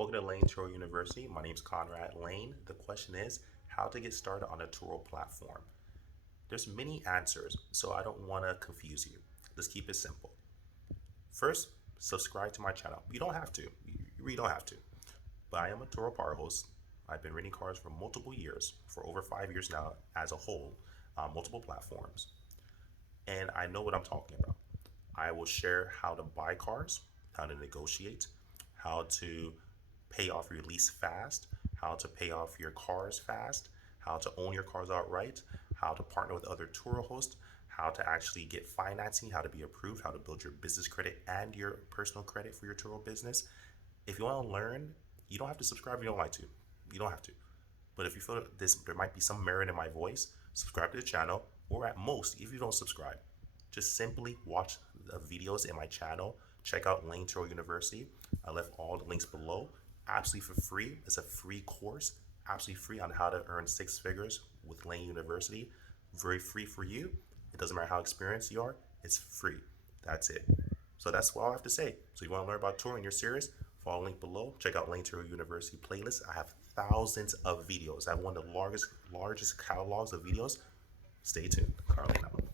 Welcome to Layn Tik University. My name is Conrad Layn. The question is how to get started on a Turo platform. There's many answers, so I don't want to confuse you. Let's keep it simple. First, subscribe to my channel. You don't have to. You really don't have to. But I am a Turo power host. I've been renting cars for multiple years, for over 5 years now as a whole, on multiple platforms. And I know what I'm talking about. I will share how to buy cars, how to negotiate, how to pay off your lease fast, how to pay off your cars fast, how to own your cars outright, how to partner with other Turo hosts, how to actually get financing, how to be approved, how to build your business credit and your personal credit for your Turo business. If you want to learn, you don't have to subscribe if you don't like to. You don't have to. But if you feel there might be some merit in my voice, subscribe to the channel, or at most, if you don't subscribe, just simply watch the videos in my channel. Check out Layn Tik University. I left all the links below, absolutely for free. It's a free course, absolutely free on how to earn 6 figures with Layn University. Very free for you. It doesn't matter how experienced you are, it's free. That's it. So that's what I have to say. So you want to learn about touring, you're serious, follow the link below. Check out Layn Tik University playlist. I have thousands of videos. I have one of the largest catalogs of videos. Stay tuned. Carly now.